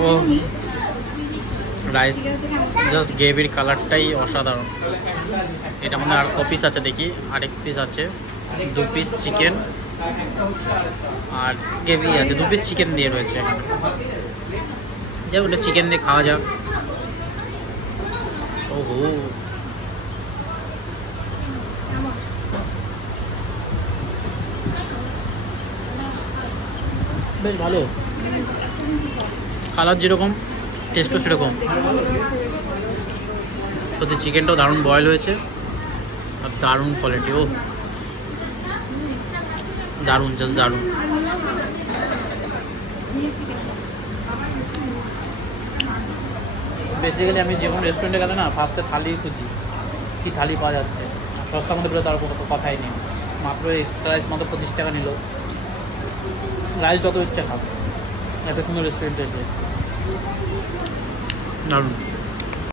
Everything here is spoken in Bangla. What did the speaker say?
ও রাইস জাস্ট গ্রেভির কালারটাই অসাধারণ। এটা মনে আর ক পিস আছে দেখি, আরেক পিস আছে, 2 পিস চিকেন আর গ্রেভি আছে, 2 পিস চিকেন দিয়ে রয়েছে এখানে। যাই ওটা চিকেন দিয়ে খাওয়া যাক। ওহো বেশ ভালো, কালার যেরকম টেস্টও সেরকম। সত্যি চিকেনটাও দারুণ বয়েল হয়েছে আর দারুণ কোয়ালিটি। ও দারুণ, জাস্ট দারুণ। বেসিক্যালি আমি যে কোনো রেস্টুরেন্টে গেলে না ফার্স্টে থালি খুঁজি, কী থালি পাওয়া যাচ্ছে। সস্তার মধ্যে বলে তার কোনো কথাই নেই, মাত্র এক্সট্রা রাইস মাত্র 25 টাকা নিল। রাইস যত ইচ্ছা খাও, এত সুন্দর রেস্টুরেন্টে এসে দারুণ।